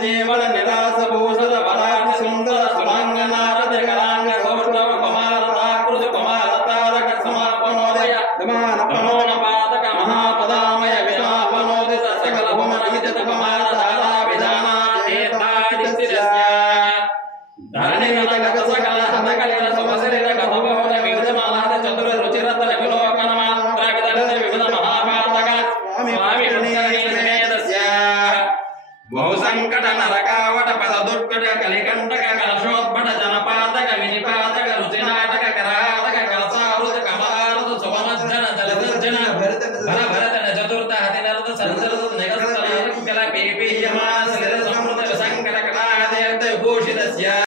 जीवन निराश भूषण बलात् सुंदर सुमंगनारद करांग गौरव कुमारता कृत कुमार तारक समापनोदय मनोन पादक महापदामय विनापनोदित सकल भुवन विदित कुमार धारा विधाना एतादिस्तिरस्य धरणी नगत सकल हतकलित सुमसरित गभवन विविध मालाद चतुर रुचिरतन विलोकन मात्र विदलित विविध महापातक स्वामी समेतस्य बहु संकट नरकावट पद दुर्कट कलिकंटक कलशोद्भट जनपादक विनिपादक रुचिनाटक करादक कलसारुद कमलारुद सुमज्जन जलदर्जन भर भरतन चतुर्थ हतिनरद संसरद निगस्तनारक कल पेपीयमान सिर समृत संकट कलादेर्थ भूषितस्य